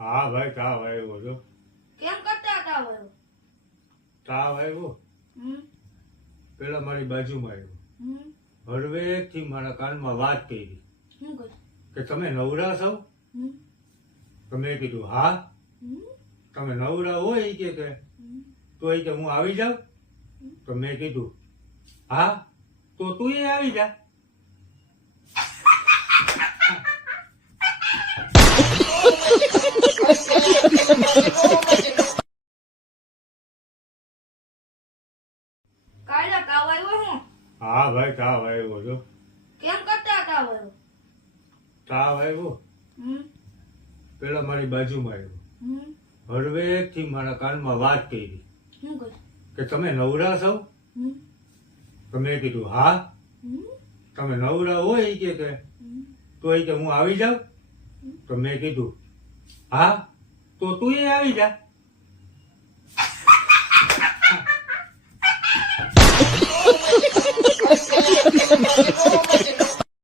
હા ભાઈ તાવ આવ્યો છો. કેમ કરતા તાવ આવ્યો? તાવ આવ્યો હમ પેલા મારી બાજુમાં આવ્યો. હમ હળવેકથી મારા કાનમાં વાત કરી શું કર? કે તમે નવરા છો? હમ તો મેં કીધું હા. હમ તમે નવરા હોય ઈ કે હમ તો ઈ કે હું આવી જાઉં? તો મેં કીધું હા તો તું એ આવી જા. કાલે તાવ આવ્યો હું? હા ભાઈ તાવ આવ્યો છો. કેમ કરતા તાવ આવ્યો? તાવ આવ્યો હમ પેલા મારી બાજુમાં આવ્યો. હમ હળવેકથી મારા કાનમાં વાત કરી શું કર? કે તમે નવરા છો? હમ તો મેં કીધું હા. હમ તમે નવરા હોય ઈ કે હમ તો ઈ કે હું આવી જાઉં? તો મેં કીધું હા તો તું એ આવી જા.